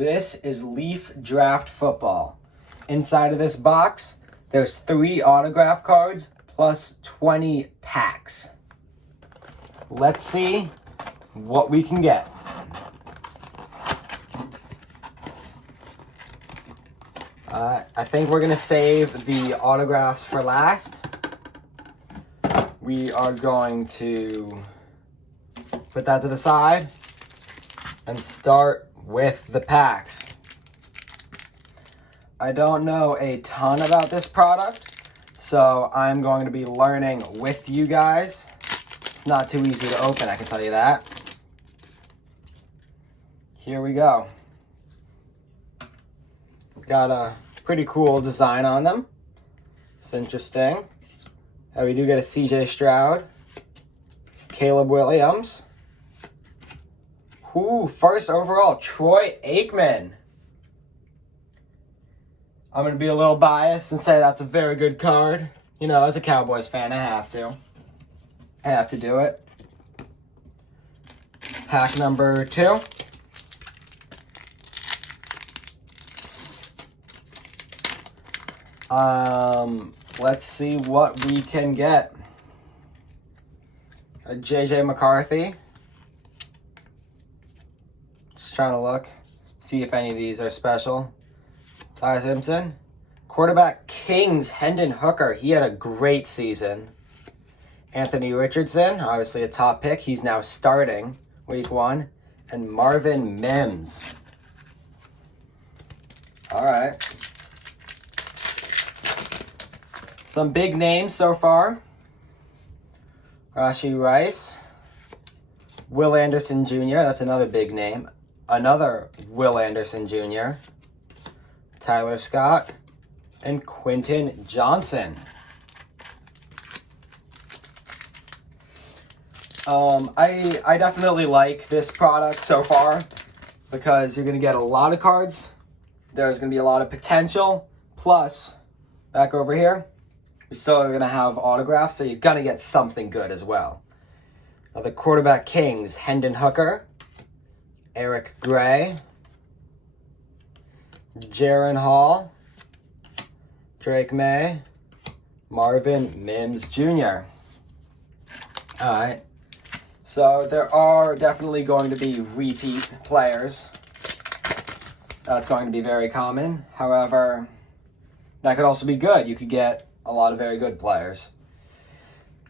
This is Leaf Draft Football. Inside of this box, there's 3 autograph cards plus 20 packs. Let's see what we can get. I think we're going to save the autographs for last. We are going to put that to the side and start with the packs. I don't know a ton about this product, so I'm going to be learning with you guys. It's not too easy to open, I can tell you that. Here we go. Got a pretty cool design on them. It's interesting. We do get a CJ Stroud, Caleb Williams. First overall, Troy Aikman. I'm going to be a little biased and say that's a very good card. You know, as a Cowboys fan, I have to. I have to do it. Pack number 2. Let's see what we can get. A JJ McCarthy. Just trying to look, see if any of these are special. Ty Simpson. Quarterback Kings, Hendon Hooker. He had a great season. Anthony Richardson, obviously a top pick. He's now starting week 1. And Marvin Mims. All right. Some big names so far. Rashee Rice. Will Anderson Jr. That's another big name. Another Will Anderson Jr. Tyler Scott. And Quentin Johnson. I definitely like this product so far because you're going to get a lot of cards. There's going to be a lot of potential. Plus, back over here, we're still going to have autographs, so you're going to get something good as well. Now, the quarterback Kings, Hendon Hooker, Eric Gray, Jaron Hall, Drake May, Marvin Mims Jr. All right. So there are definitely going to be repeat players. That's going to be very common. However, that could also be good. You could get a lot of very good players.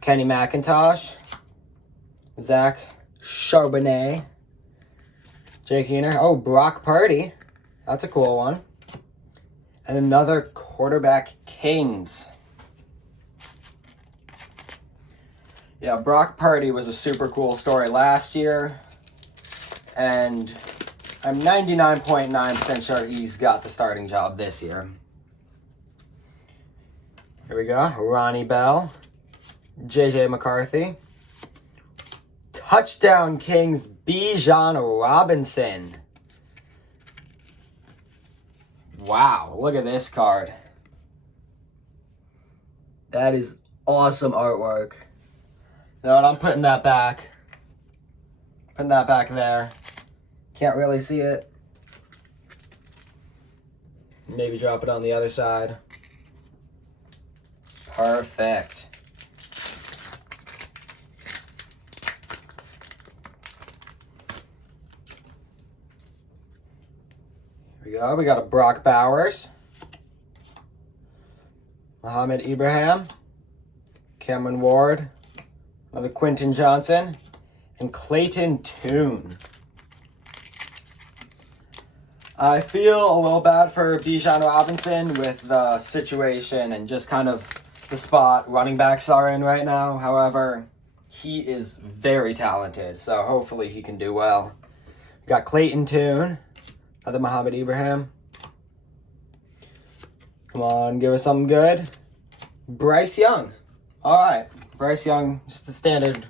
Kenny McIntosh, Zach Charbonnet, Jake Heener. Oh, Brock Purdy. That's a cool one. And another quarterback Kings. Yeah, Brock Purdy was a super cool story last year. And I'm 99.9% sure he's got the starting job this year. Here we go. Ronnie Bell. JJ McCarthy. Touchdown Kings, Bijan Robinson. Wow, look at this card. That is awesome artwork. You know what, I'm putting that back. Putting that back there. Can't really see it. Maybe drop it on the other side. Perfect. Here we go. We got a Brock Bowers. Muhammad Ibrahim. Cameron Ward. Another Quentin Johnson. And Clayton Tune. I feel a little bad for Bijan Robinson with the situation and just kind of the spot running backs are in right now. However, he is very talented, so hopefully he can do well. We got Clayton Tune, another Muhammad Ibrahim. Come on, give us something good. Bryce Young. All right, Bryce Young, just a standard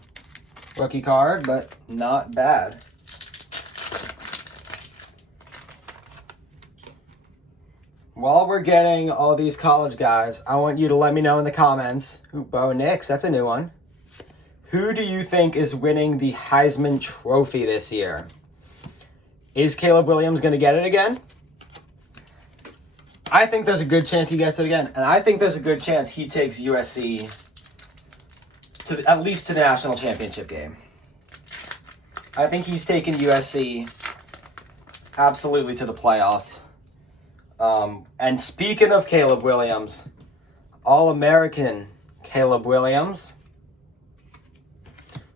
rookie card, but not bad. While we're getting all these college guys, I want you to let me know in the comments. Ooh, Bo Nix, that's a new one. Who do you think is winning the Heisman Trophy this year? Is Caleb Williams going to get it again? I think there's a good chance he gets it again. And I think there's a good chance he takes USC to at least to the national championship game. I think he's taken USC absolutely to the playoffs. And speaking of Caleb Williams, All-American Caleb Williams.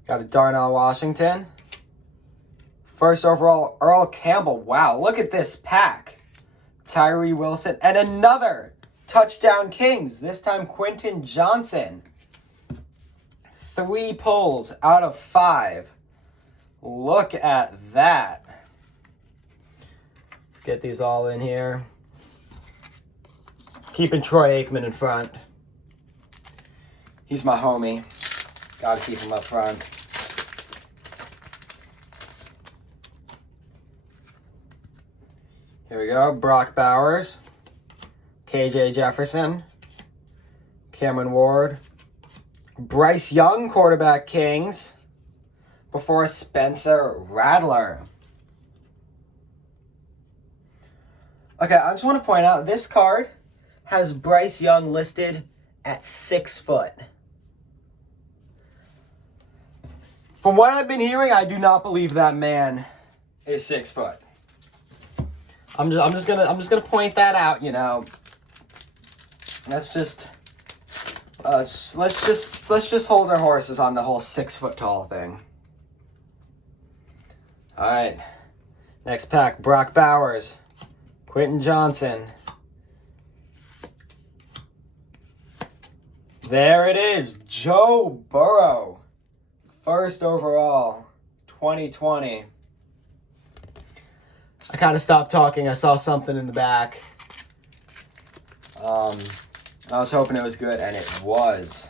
Got a Darnell Washington. First overall, Earl Campbell. Wow, look at this pack. Tyree Wilson. And another Touchdown Kings. This time Quentin Johnson. 3 pulls out of 5. Look at that. Let's get these all in here. Keeping Troy Aikman in front. He's my homie. Gotta keep him up front. Here we go. Brock Bowers. KJ Jefferson. Cameron Ward. Bryce Young, quarterback Kings. Before Spencer Rattler. Okay, I just want to point out this card has Bryce Young listed at 6 foot. From what I've been hearing, I do not believe that man is 6 foot. I'm just gonna point that out. You know, let's just hold our horses on the whole 6 foot tall thing. All right, next pack: Brock Bowers, Quentin Johnson. There it is, Joe Burrow, first overall, 2020. I kind of stopped talking. I saw something in the back. I was hoping it was good, and it was.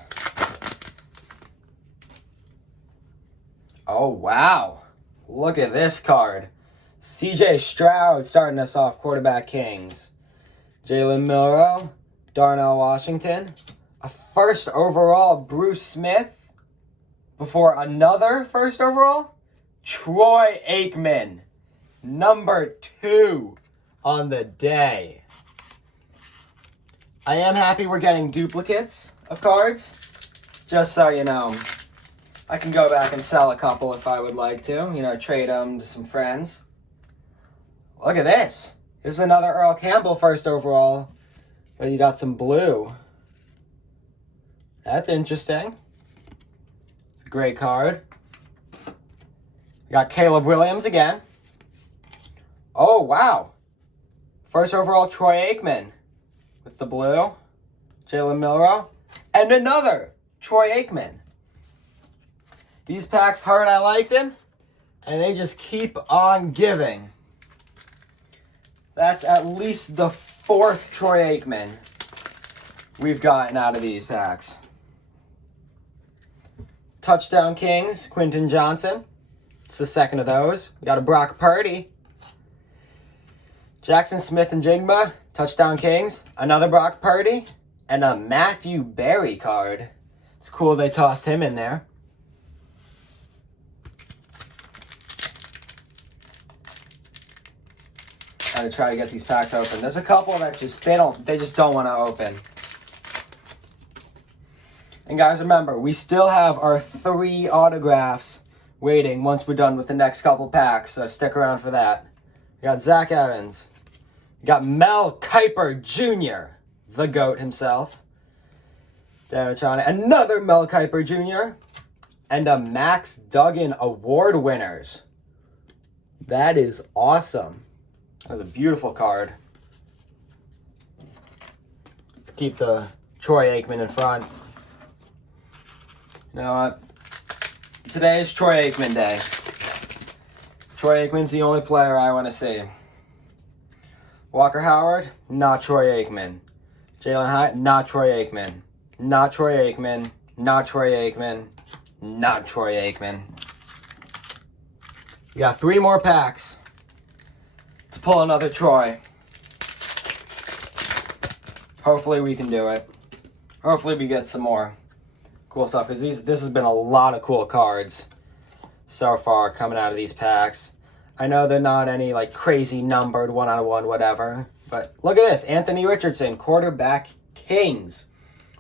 Oh, wow. Look at this card. CJ Stroud starting us off, quarterback Kings. Jalen Milroe, Darnell Washington. A first overall, Bruce Smith. Before another first overall, Troy Aikman. Number 2 on the day. I am happy we're getting duplicates of cards. Just so you know, I can go back and sell a couple if I would like to. You know, trade them to some friends. Look at this. This is another Earl Campbell first overall. But you got some blue. That's interesting. It's a great card. We got Caleb Williams again. Oh, wow. First overall, Troy Aikman with the blue. Jalen Milroe. And another Troy Aikman. These packs hurt, I liked him. And they just keep on giving. That's at least the 4th Troy Aikman we've gotten out of these packs. Touchdown Kings, Quentin Johnson. It's the 2nd of those. We got a Brock Purdy. Jackson Smith and Jigma, Touchdown Kings. Another Brock Purdy. And a Matthew Berry card. It's cool they tossed him in there. I'm gonna try to get these packs open. There's a couple that they just don't want to open. And guys, remember, we still have our 3 autographs waiting once we're done with the next couple packs, so stick around for that. We got Zach Evans. We got Mel Kiper Jr., the GOAT himself. Another Mel Kiper Jr. And a Max Duggan Award winners. That is awesome. That was a beautiful card. Let's keep the Troy Aikman in front. You know what? Today is Troy Aikman Day. Troy Aikman's the only player I want to see. Walker Howard, not Troy Aikman. Jalen Hyatt, not Troy Aikman. Not Troy Aikman. Not Troy Aikman. Not Troy Aikman. We got 3 more packs to pull another Troy. Hopefully we can do it. Hopefully we get some more cool stuff, because this has been a lot of cool cards so far coming out of these packs. I know they're not any like crazy numbered 1/1, whatever. But look at this. Anthony Richardson, quarterback Kings.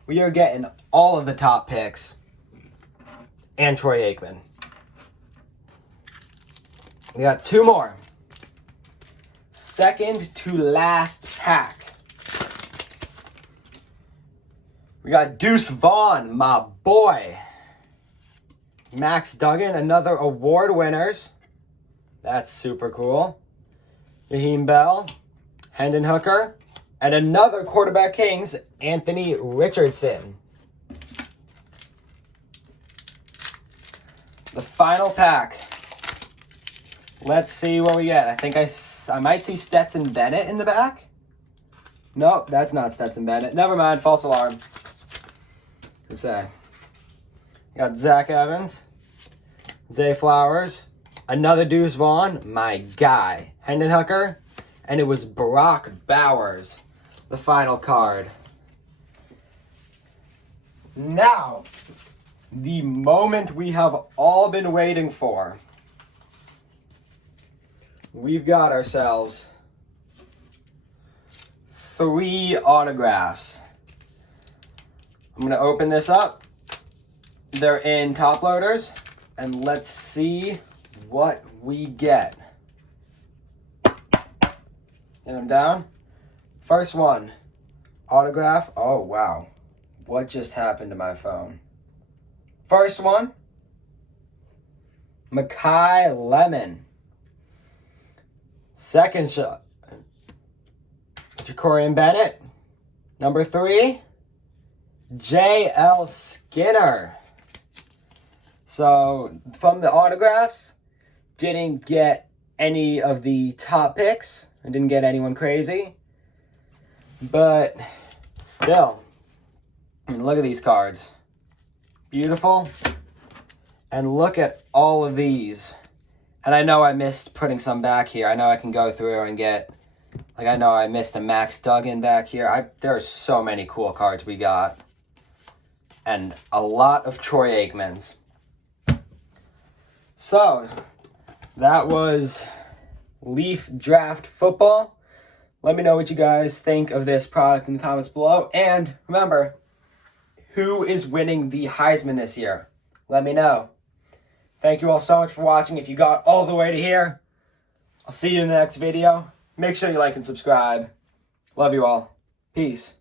We are getting all of the top picks. And Troy Aikman. We got 2 more. Second to last pack. We got Deuce Vaughn, my boy. Max Duggan, another award winners. That's super cool. Raheem Bell, Hendon Hooker, and another quarterback Kings, Anthony Richardson. The final pack. Let's see what we get. I think I might see Stetson Bennett in the back. Nope, that's not Stetson Bennett. Never mind, false alarm. Let's say. Got Zach Evans, Zay Flowers, another Deuce Vaughn, my guy, Hendon Hooker, and it was Brock Bowers, the final card. Now, the moment we have all been waiting for. We've got ourselves 3 autographs. I'm going to open this up. They're in top loaders. And let's see what we get. Get them down. First one. Autograph. Oh, wow. What just happened to my phone? First one. Makai Lemon. Second shot. Jacorian Bennett. Number 3. J.L. Skinner. So, from the autographs, didn't get any of the top picks. I didn't get anyone crazy. But, still. I mean, look at these cards. Beautiful. And look at all of these. And I know I missed putting some back here. I know I can go through and get... Like, I know I missed a Max Duggan back here. There are so many cool cards we got. And a lot of Troy Aikmans. So, that was Leaf Draft Football. Let me know what you guys think of this product in the comments below. And remember, who is winning the Heisman this year? Let me know. Thank you all so much for watching. If you got all the way to here, I'll see you in the next video. Make sure you like and subscribe. Love you all. Peace.